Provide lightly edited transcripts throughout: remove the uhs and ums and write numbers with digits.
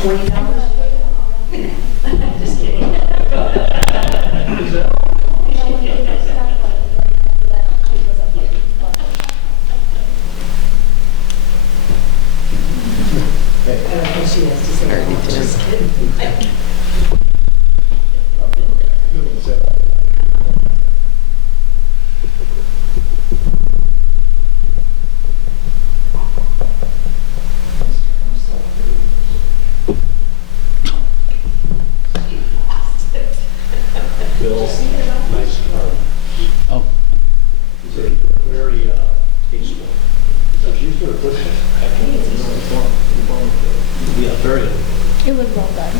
$20. Just kidding. I don't think she has to say that. Just kidding. Bill, nice car. Oh, It's a very tasteful. She's going to put it. Yeah, very. It was well done.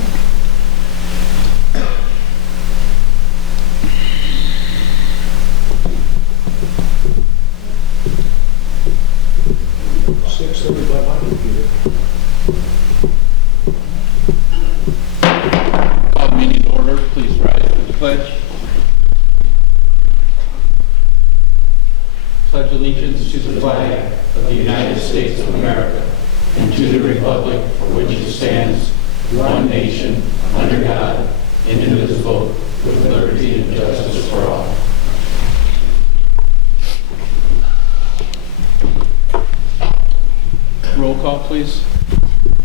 call the meeting to order. Please rise for the pledge. Pledge allegiance to the flag of the United States of America and to the republic for which it stands, one nation, under God, indivisible, with liberty and justice for all. Roll call, please.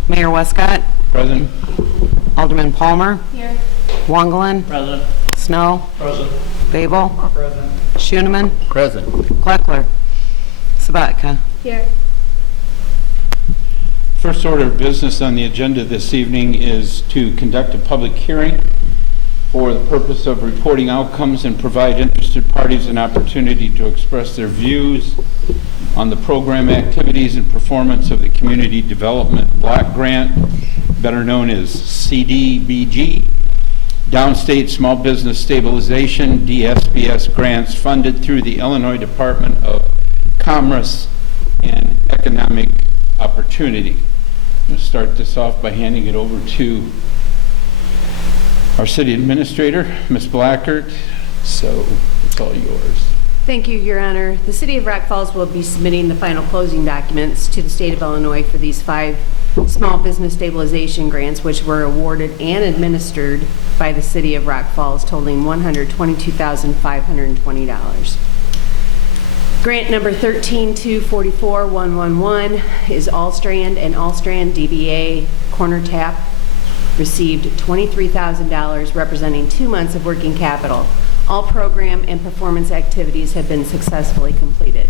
Mayor Westcott, Present. Alderman Palmer, Here. Wangelin, President. Snow, President. Babel, President. Schoeneman, Present. Kleckler, Sabatka. Here. First order of business on the agenda this evening is to conduct a public hearing for the purpose of reporting outcomes and provide interested parties an opportunity to express their views on the program activities and performance of the Community Development Block Grant, better known as CDBG, Downstate Small Business Stabilization, DSBS grants funded through the Illinois Department of Commerce and Economic Opportunity. I'm going to start this off by handing it over to our city administrator, Ms. Blackert. So it's all yours. Thank you, Your Honor. The City of Rock Falls will be submitting the final closing documents to the State of Illinois for these 5 small business stabilization grants, which were awarded and administered by the City of Rock Falls, totaling $122,520. Grant number 13244-111 is Allstrand and Allstrand DBA Corner Tap received $23,000, representing 2 months of working capital. All program and performance activities have been successfully completed.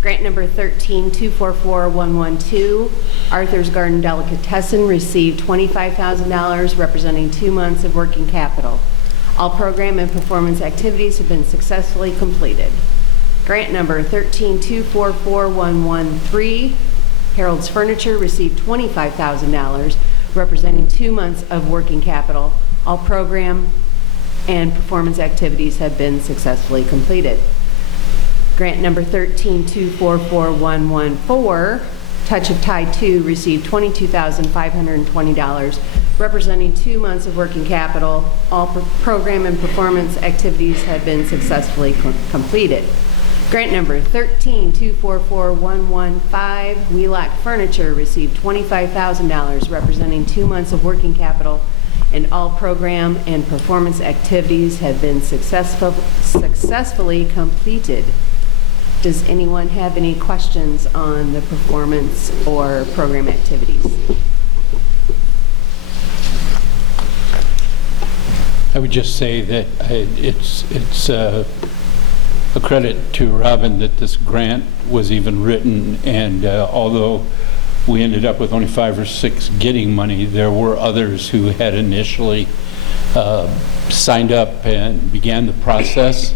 Grant number 13244-112, Arthur's Garden Delicatessen received $25,000, representing 2 months of working capital. All program and performance activities have been successfully completed. Grant number 13244-113, Harold's Furniture received $25,000, representing 2 months of working capital. All program and performance activities have been successfully completed. Grant number 13244-114, Touch of Tide 2 received $22,520, representing 2 months of working capital. All program and performance activities have been successfully completed. Grant number 13244-115, Wheelock Furniture received $25,000, representing 2 months of working capital, and all program and performance activities have been successfully completed. Does anyone have any questions on the performance or program activities? I would just say that it's a credit to Robin that this grant was even written, and although we ended up with only 5 or 6 getting money, there were others who had initially signed up and began the process,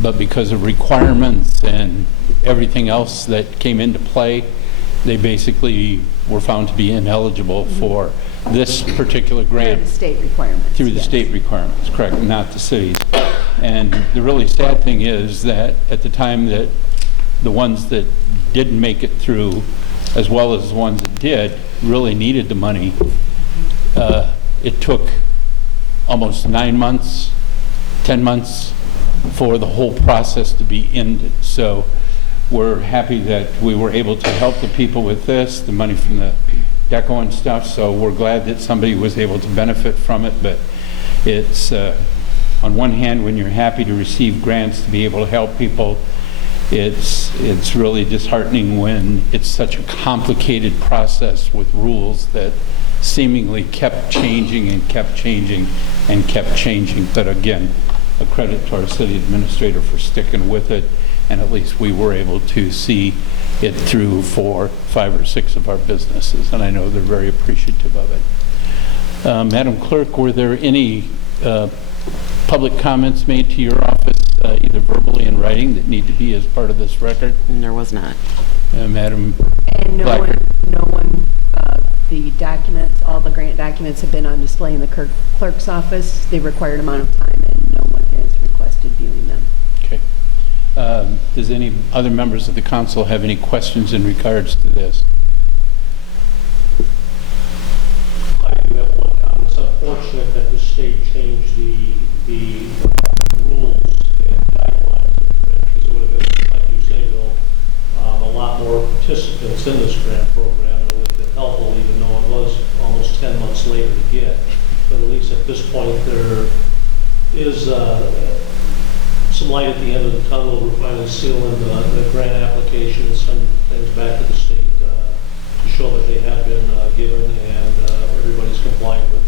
but because of requirements and everything else that came into play, they basically were found to be ineligible for this particular grant. Through the state requirements. Through the yes. state requirements, correct, not the cities. And the really sad thing is that at the time that the ones that didn't make it through, as well as the ones that did, really needed the money, it took almost 9 months, 10 months for the whole process to be ended. So we're happy that we were able to help the people with this. The money from the deco and stuff, so we're glad that somebody was able to benefit from it, but it's, on one hand, when you're happy to receive grants to be able to help people, it's really disheartening when it's such a complicated process with rules that seemingly kept changing and kept changing and kept changing. But again, a credit to our city administrator for sticking with it, and at least we were able to see it through for 5 or 6 of our businesses, and I know they're very appreciative of it. Madam Clerk, were there any public comments made to your office, either verbally and writing, that need to be as part of this record? And there was not. Madam And Blacker? the documents, all the grant documents have been on display in the clerk's office, the required amount of time, and no one has requested viewing them. Okay. Does any other members of the council have any questions in regards to this? I do have one comment. It's unfortunate that the state changed the rules and guidelines, because it would have been, like you say, Bill, a lot more participants in this grant program, and it would have been helpful, even though it was almost 10 months later to get. But at least at this point, there is some light at the end of the tunnel. We're finally sealing the grant application and send things back to the state to show that they have been given, and everybody's complied with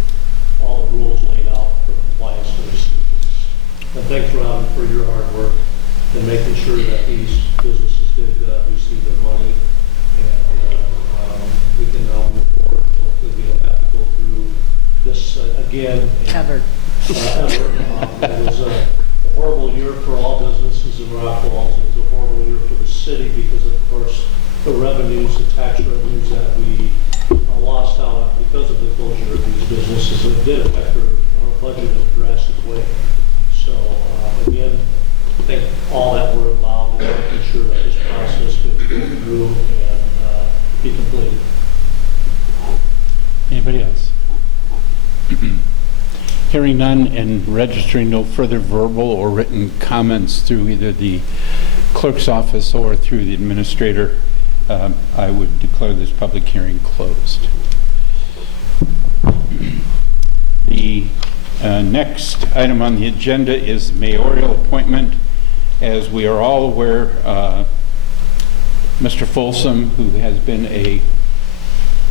all the rules laid out for compliance to procedures. And thanks, Robin, for your hard work in making sure that these businesses did receive their money, and we can now move forward. Hopefully we don't have to go through this again. Ever. It was a horrible year for all businesses in Rock Falls. It was a horrible year for the city because, of course, the revenues, the tax revenues that we lost out on because of the closure of these businesses, it did affect our budget in a drastic way. So, again, I think all that were involved in making sure that this process could go through and be completed. Anybody else? Hearing none and registering no further verbal or written comments through either the clerk's office or through the administrator, I would declare this public hearing closed. The next item on the agenda is mayoral appointment. As we are all aware, Mr. Folsom, who has been a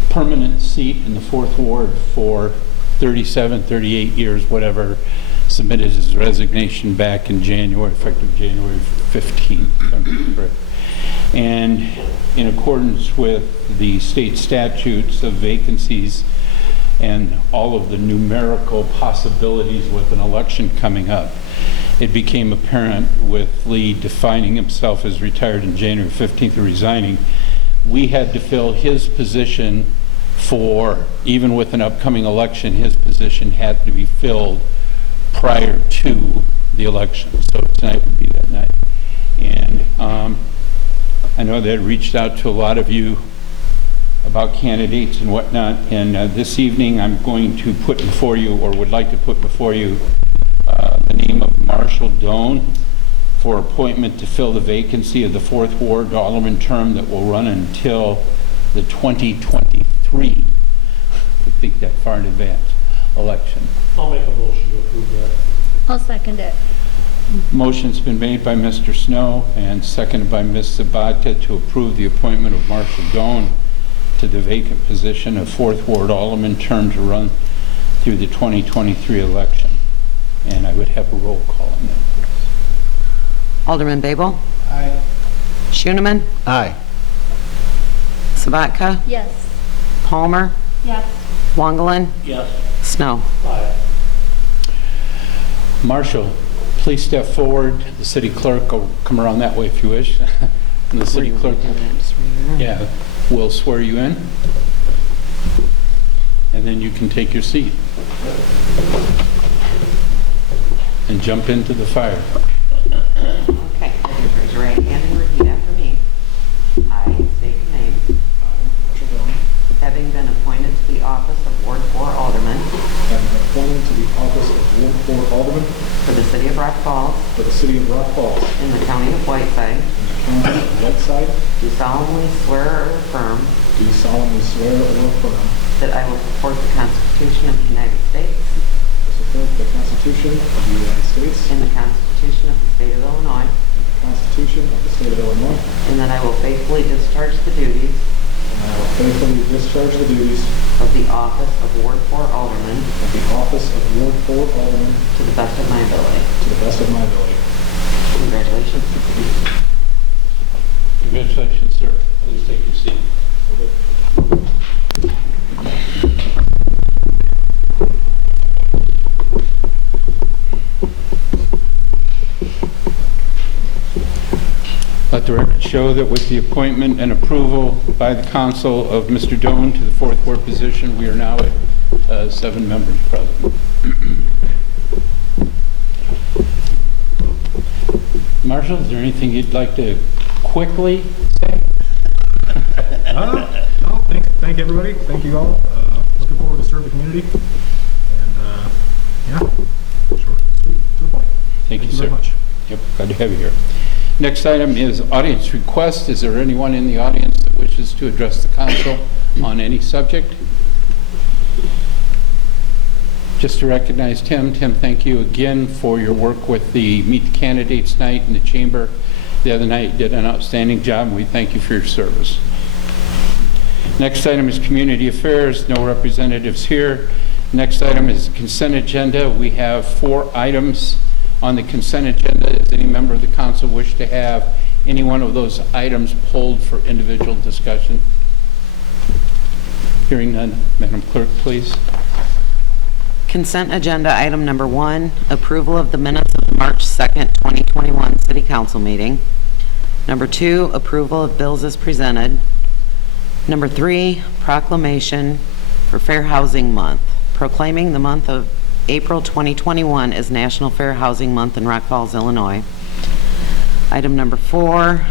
permanent seat in the 4th Ward for 37, 38 years, whatever, submitted his resignation back in January, effective January 15th. And in accordance with the state statutes of vacancies and all of the numerical possibilities with an election coming up, it became apparent with Lee defining himself as retired in January 15th and resigning, we had to fill his position for, even with an upcoming election, his position had to be filled prior to the election. So tonight would be that night. And I know they had reached out to a lot of you about candidates and whatnot, and this evening I'm going to put before you, or would like to put before you, the name of Marshall Doan for appointment to fill the vacancy of the 4th Ward Alderman term that will run until the 2023, I think that far in advance, election. I'll make a motion to approve that. I'll second it. Motion's been made by Mr. Snow and seconded by Ms. Sabatka to approve the appointment of Marshall Doan to the vacant position of 4th Ward Alderman term to run through the 2023 election. And I would have a roll call on that, please. Alderman Babel? Aye. Schoeneman? Aye. Sabatka? Yes. Palmer? Yes. Wangelin? Yes. Snow. Aye. Marshall, please step forward. The city clerk will come around that way if you wish. And the city clerk, yeah, will swear you in. And then you can take your seat and jump into the fire. Okay, raise your right hand and repeat after me. I state your name. Having been appointed to the office of Ward 4 Alderman Having been appointed to the office of Ward 4 Alderman for the city of Rock Falls for the city of Rock Falls in the county of Whiteside, in the county of Whiteside, do solemnly swear or affirm do do solemnly swear or affirm that I will support the Constitution of the United States to support the Constitution of the United States and the Constitution of the State of Illinois, and the Constitution of the State of Illinois, and that I will faithfully discharge the duties and I will faithfully discharge the duties of the office of Ward 4 Alderman of the office of Ward 4 Alderman to the best of my ability. to the best of my ability. Congratulations. Congratulations, sir. Please take your seat. Let the record show that with the appointment and approval by the council of Mr. Doan to the 4th Ward position, we are now at 7 members present. Marshall, is there anything you'd like to quickly say? No, thank everybody. Thank you all. Looking forward to serve the community. And yeah, short, sweet, to the point. Thank you, very sir. much. Yep, glad to have you here. Next item is audience request. Is there anyone in the audience that wishes to address the council on any subject? Just to recognize Tim. Tim, thank you again for your work with the Meet the Candidates night in the chamber the other night. You did an outstanding job, and we thank you for your service. Next item is community affairs. No representatives here. Next item is consent agenda. We have 4 items on the consent agenda. Does any member of the council wish to have any one of those items pulled for individual discussion? Hearing none, Madam Clerk, please. Consent agenda item number 1, approval of the minutes of the March 2nd, 2021 City Council meeting. Number 2, approval of bills as presented. Number 3, proclamation for Fair Housing Month, proclaiming the month of April 2021 as National Fair Housing Month in Rock Falls, Illinois. Item number 4,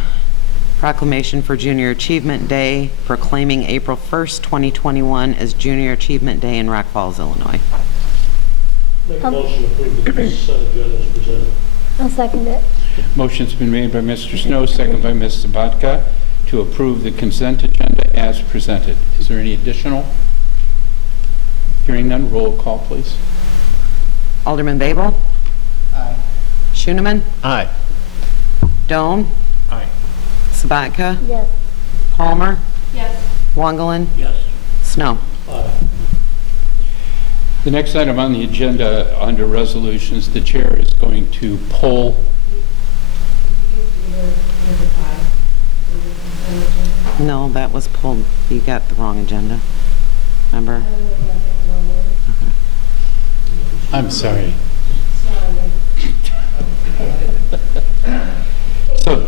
proclamation for Junior Achievement Day, proclaiming April 1st, 2021 as Junior Achievement Day in Rock Falls, Illinois. Make a motion to approve the consent agenda as presented. I'll second it. Motion's been made by Mr. Snow, second by Ms. Sabatka, to approve the consent agenda as presented. Is there any additional? Hearing none, roll call, please. Alderman Babel? Aye. Schoeneman? Aye. Doan? Aye. Sabatka? Yes. Palmer? Yes. Wongelin? Yes. Snow? Aye. The next item on the agenda under resolutions, the chair is going to poll. No, that was pulled. You got the wrong agenda. Remember? I'm sorry. So,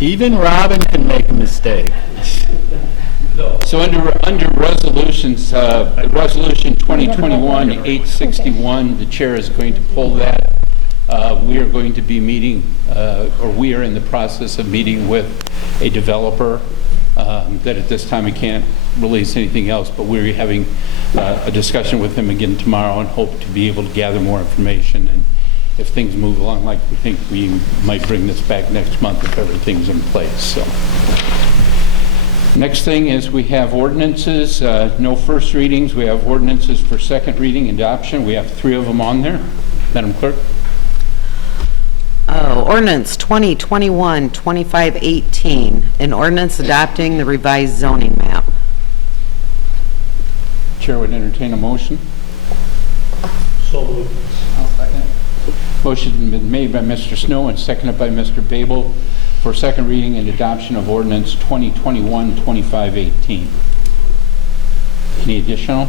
Even Robin can make a mistake. so under resolutions, Resolution 2021-861, the chair is going to pull that. We are going to be meeting, or we are in the process of meeting with a developer that at this time I can't release anything else, but we're having a discussion with him again tomorrow and hope to be able to gather more information. And if things move along like we think, we might bring this back next month if everything's in place. So, next thing is we have ordinances. No first readings. We have ordinances for second reading and adoption. We have 3 of them on there. Madam Clerk. Ordinance 2021-2518, an ordinance adopting the revised zoning map. Chair would entertain a motion. So moved. I'll second it. Motion's been made by Mr. Snow and seconded by Mr. Babel for second reading and adoption of ordinance 2021-2518. Any additional?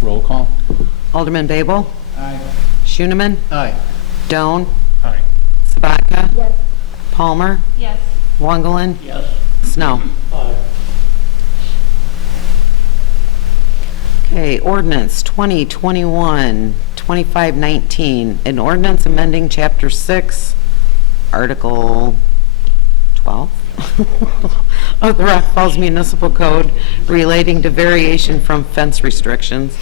Roll call. Alderman Babel? Aye. Schoeneman? Aye. Doan? Aye. Sabatka? Yes. Palmer? Yes. Wongelin? Yes. Snow? Aye. Okay, ordinance 2021-2519, an ordinance amending Chapter 6, Article 12 of the Rock Falls Municipal Code relating to variation from fence restrictions.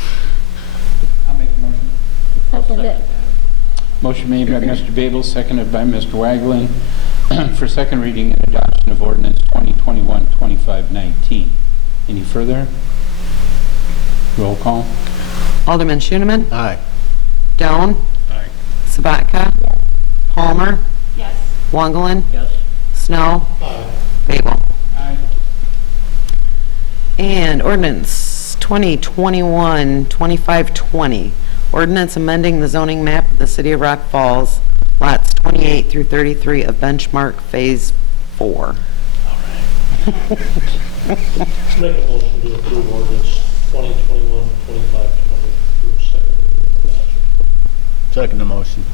I'll make the motion. Second it. Motion made by Mr. Babel, seconded by Mr. Waglin for second reading and adoption of ordinance 2021-2518. Any further? Roll call. Alderman Schoeneman. Aye. Doan. Aye. Sabatka. Palmer. Yes. Wongelin. Yes. Snow. Aye. Babel. Aye. And ordinance 2021-2520, ordinance amending the zoning map of the city of Rock Falls, lots 28 through 33 of benchmark phase 4. Make a motion to approve ordinance 2021-2520 for second reading and adoption. Second the motion.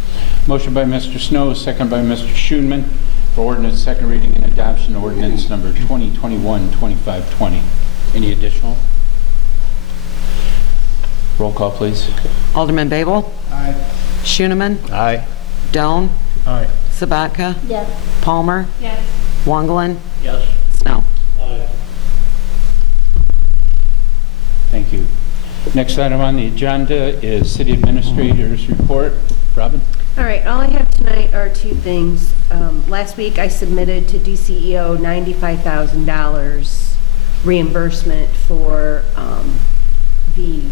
Motion by Mr. Snow, second by Mr. Schoenman for ordinance second reading and adoption, ordinance number 2021-2520. Any additional? Roll call, please. Alderman Babel. Aye. Schoeneman. Aye. Doan. Aye. Sabatka. Yes. Palmer. Yes. Wongelin. Yes. Snow. Aye. Thank you. Next item on the agenda is City Administrator's Report. Robin? All right, all I have tonight are two things. Last week, I submitted to DCEO $95,000 reimbursement for the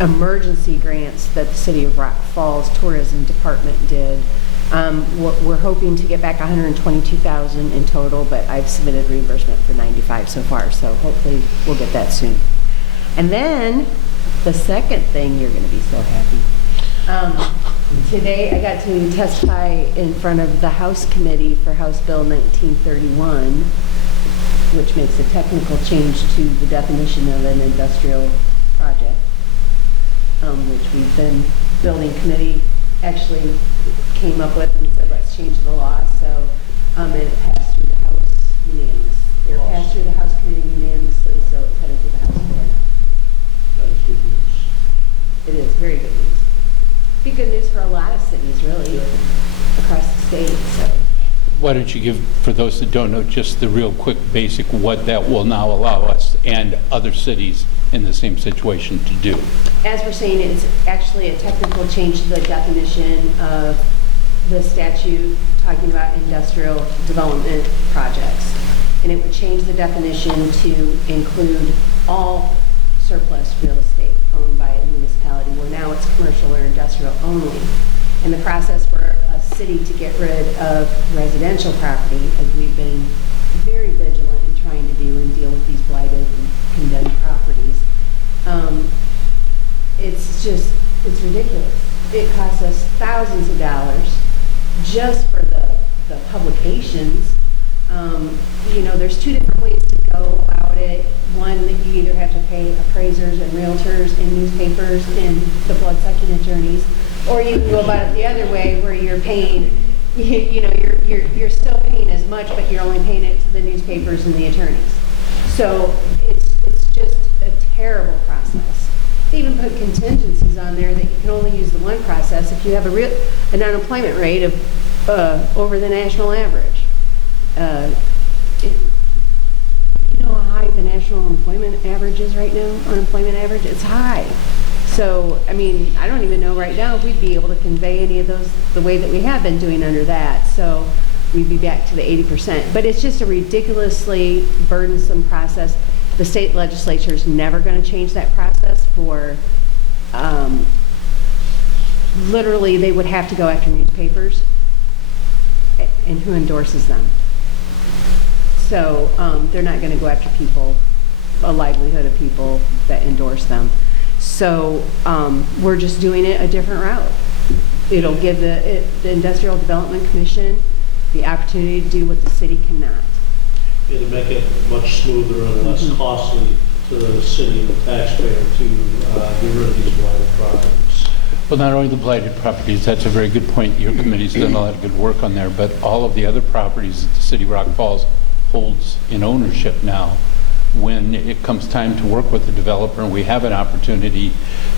emergency grants that the City of Rock Falls Tourism Department did. We're hoping to get back $122,000 in total, but I've submitted reimbursement for $95,000 so far, so hopefully we'll get that soon. And then, the second thing, you're going to be so happy. Today, I got to testify in front of the House Committee for House Bill 1931, which makes a technical change to the definition of an industrial project, which we've been, building committee actually came up with and said, let's change the law. So, and it passed through the House unanimously. It passed through the House Committee unanimously, so it's headed to the House Committee. That is good news. It is very good news. Be good news for a lot of cities, really, across the state, so. Why don't you give, for those that don't know, just the real quick basic what that will now allow us and other cities in the same situation to do. As we're saying, it's actually a technical change to the definition of the statute talking about industrial development projects. And it would change the definition to include all surplus real estate owned by a municipality, where now it's commercial or industrial only. And the process for a city to get rid of residential property, as we've been very vigilant in trying to do and deal with these blighted and condemned properties, it's ridiculous. It costs us thousands of dollars just for the publications. There's two different ways to go about it. One, that you either have to pay appraisers and realtors and newspapers and the blood-sucking attorneys, or you can go about it the other way, where you're paying, you're still paying as much, but you're only paying it to the newspapers and the attorneys. So it's just a terrible process. They even put contingencies on there that you can only use the one process if you have an unemployment rate of over the national average. You know how high the national unemployment average is right now? Unemployment average, it's high. So, I mean, I don't even know right now if we'd be able to convey any of those the way that we have been doing under that. So we'd be back to the 80%. But it's just a ridiculously burdensome process. The state legislature is never going to change that process for, literally, they would have to go after newspapers and who endorses them. So they're not going to go after people, a livelihood of people that endorse them. So we're just doing it a different route. It'll give the Industrial Development Commission the opportunity to do what the city cannot. It'll make it much smoother and less costly to the city and the taxpayer to get rid of these blighted properties. Well, not only the blighted properties, that's a very good point. Your committee's done a lot of good work on there, but all of the other properties that the city of Rock Falls holds in ownership now. When it comes time to work with the developer and we have an opportunity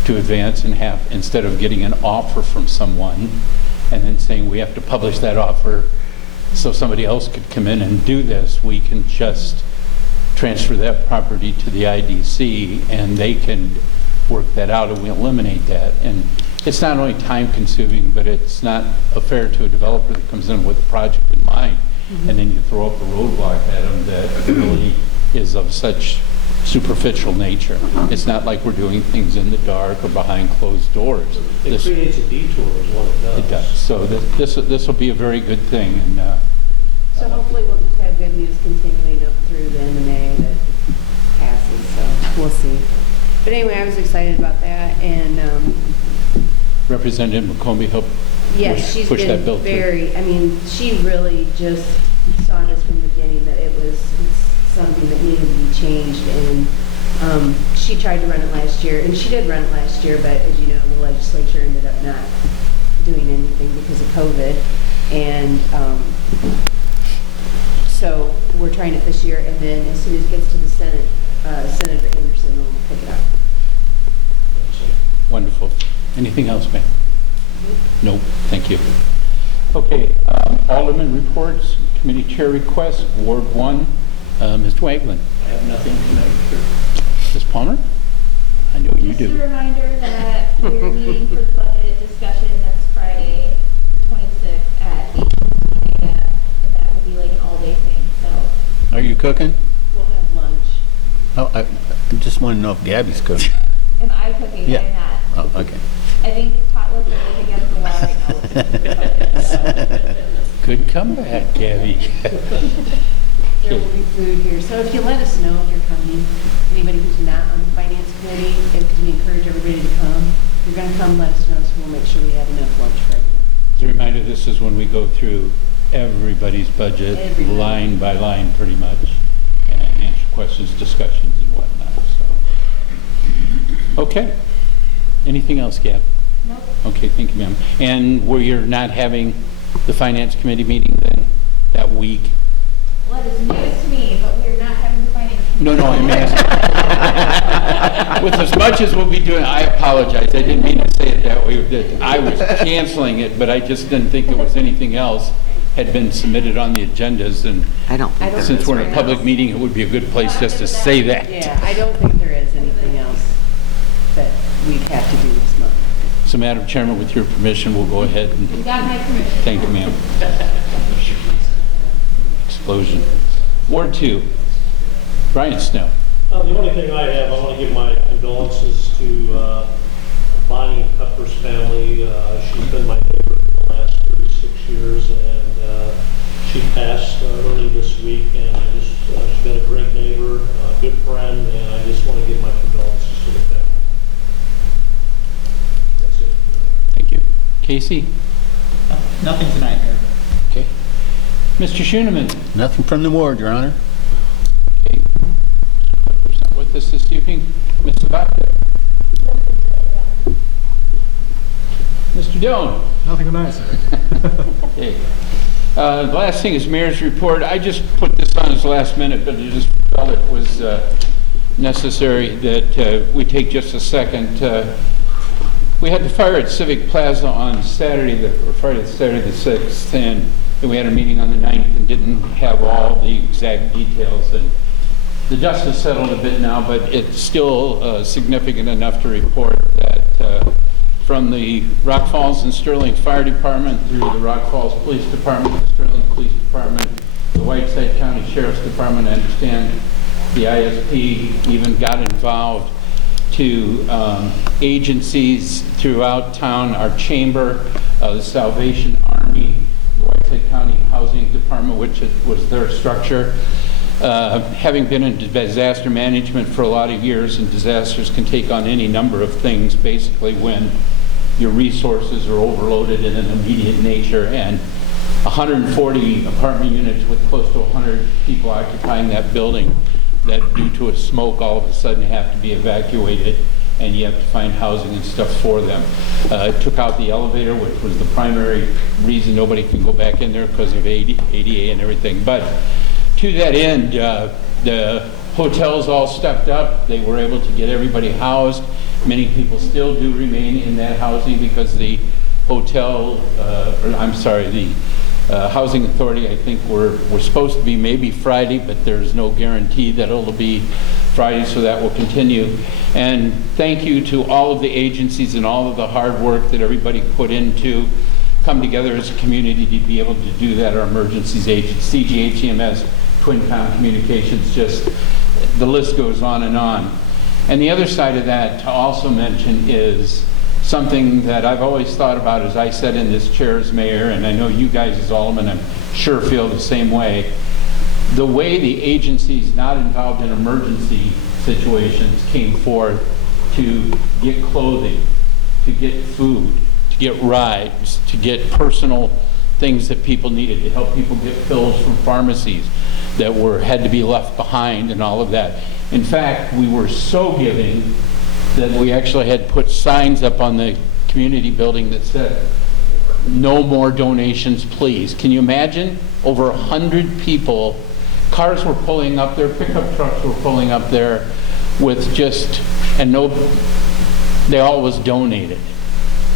to advance and have, instead of getting an offer from someone and then saying we have to publish that offer so somebody else could come in and do this, we can just transfer that property to the IDC and they can work that out and we eliminate that. And it's not only time consuming, but it's not fair to a developer that comes in with a project in mind and then you throw up a roadblock at them that really is of such superficial nature. It's not like we're doing things in the dark or behind closed doors. It This- creates a detour is what it does. It does. So this will be a very good thing, and So hopefully we'll just have good news continuing up through the end of May that passes, so we'll see. But anyway, I was excited about that, and Representative McCombie helped yes, she's push that been bill through. very, I mean, she really just saw this from the beginning, that it was something that needed to be changed, and she tried to run it last year, and she did run it last year, but as you know, the legislature ended up not doing anything because of COVID, and so we're trying it this year, and then as soon as it gets to the Senate, Senator Anderson will pick it up. Wonderful. Anything else, ma'am? No, thank you. Okay, Alderman reports, committee chair requests, Ward 1, Mr. Waglin. I have nothing tonight, sir. Ms. Palmer? I know you Just a do. reminder that we're meeting for the budget discussion next Friday, 26th at 8 a.m. And that will be like an all-day thing, so. Are you cooking? We'll have lunch. Oh, I just want to know if Gabby's cooking. Am I cooking? Yeah. I'm not. Oh, okay. I think potluck is like against the wall right now with the budget, so. Good comeback, Gabby. There will be food here, so if you let us know if you're coming, anybody who's not on the finance committee, because we encourage everybody to come, if you're going to come, let us know, so we'll make sure we have enough lunch for everyone. As a reminder, this is when we go through everybody's budget, Everybody. line by line, pretty much, and answer questions, discussions, and whatnot, so. Okay. Anything else, Gab? Nope. Okay, thank you, ma'am. And we're not having the finance committee meeting then, that week? Well, that is news to me, but we're not having the finance. No, I mean, with as much as we'll be doing, I apologize, I didn't mean to say it that way. That I was canceling it, but I just didn't think there was anything else had been submitted on the agendas, and I don't think I don't there since is we're in right a now. public meeting, it would be a good place just to say that. Yeah, I don't think there is anything else that we'd have to do this month. So, Madam Chairman, with your permission, we'll go ahead and, You got my permission. thank you, ma'am. Explosion. Ward 2, Brian Snow. The only thing I have, I want to give my condolences to Bonnie Pepper's family. She's been my neighbor for the last 36 years, and she passed early this week, and she's been a great neighbor, a good friend, and I just want to give my condolences to the family. That's it. Thank you. Casey? Nothing tonight, Mayor. Okay. Mr. Schooneman? Nothing from the ward, Your Honor. Okay. With us this evening, Ms. Sabatka? Mr. Dillon? Nothing tonight, sir. Okay. The last thing is mayor's report. I just put this on as last minute, but I just felt it was necessary that we take just a second. We had the fire at Civic Plaza on Saturday, Friday, Saturday the 6th, and we had a meeting on the 9th and didn't have all the exact details. And the dust has settled a bit now, but it's still significant enough to report that from the Rock Falls and Sterling Fire Department through the Rock Falls Police Department, the Sterling Police Department, the Whiteside County Sheriff's Department, I understand the ISP even got involved, to agencies throughout town, our chamber, the Salvation Army, the Whiteside County Housing Department, which was their structure. Having been in disaster management for a lot of years, and disasters can take on any number of things, basically when your resources are overloaded in an immediate nature, and 140 apartment units with close to 100 people occupying that building, that due to a smoke all of a sudden have to be evacuated, and you have to find housing and stuff for them. It took out the elevator, which was the primary reason nobody can go back in there because of ADA and everything. But to that end, the hotels all stepped up. They were able to get everybody housed. Many people still do remain in that housing because the hotel, the Housing Authority, I think we're supposed to be maybe Friday, but there's no guarantee that it'll be Friday, so that will continue. And thank you to all of the agencies and all of the hard work that everybody put into come together as a community to be able to do that. Our emergencies agency, CGHEMS, Twin Town Communications, just, the list goes on and on. And the other side of that to also mention is something that I've always thought about, as I said in this chair as mayor, and I know you guys as aldermen, I'm sure feel the same way. The way the agencies not involved in emergency situations came forth to get clothing, to get food, to get rides, to get personal things that people needed, to help people get pills from pharmacies that had to be left behind and all of that. In fact, we were so giving that we actually had put signs up on the community building that said, "No more donations, please." Can you imagine? Over 100 people, cars were pulling up there, pickup trucks were pulling up there with just, and no, they all was donated.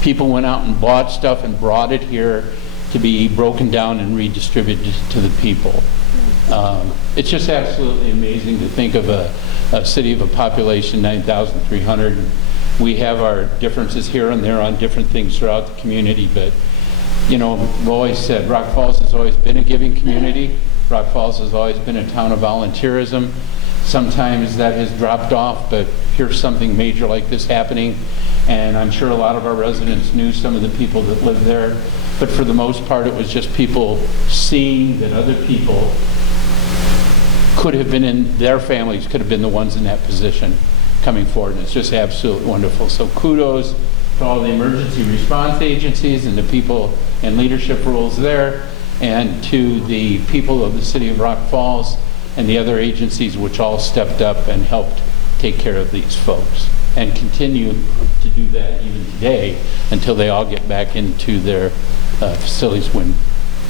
People went out and bought stuff and brought it here to be broken down and redistributed to the people. It's just absolutely amazing to think of a city of a population 9,300. We have our differences here and there on different things throughout the community, but you know, I've always said Rock Falls has always been a giving community. Rock Falls has always been a town of volunteerism. Sometimes that has dropped off, but here's something major like this happening, and I'm sure a lot of our residents knew some of the people that live there, but for the most part it was just people seeing that other people could have been in, their families could have been the ones in that position coming forward, and it's just absolutely wonderful. So kudos to all the emergency response agencies and the people and leadership roles there, and to the people of the city of Rock Falls and the other agencies which all stepped up and helped take care of these folks and continue to do that even today until they all get back into their facilities when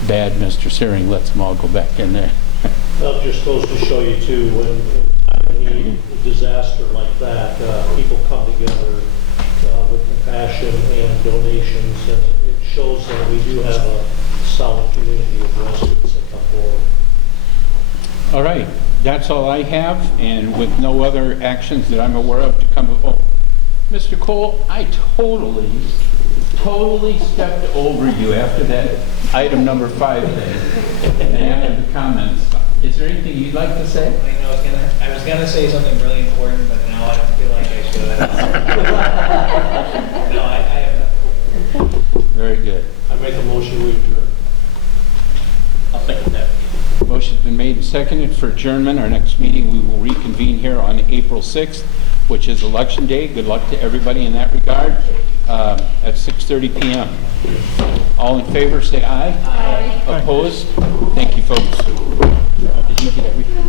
bad Mr. Searing lets them all go back in there. That just goes to show you too, when any disaster like that, people come together with compassion and donations, and it shows that we do have a solid community of residents that come forward. All right, that's all I have, and with no other actions that I'm aware of to come before. Mr. Cole, I totally stepped over you after that item number 5 thing, and after the comments. Is there anything you'd like to say? I was gonna say something really important, but now I don't feel like I should. No, I have nothing. Very good. I make a motion we adjourn. I'll second that. Motion's been made and seconded for adjournment. Our next meeting, we will reconvene here on April 6th, which is Election Day. Good luck to everybody in that regard, at 6:30 p.m. All in favor, say aye. Aye. Opposed? Thank you, folks. Did you get everything?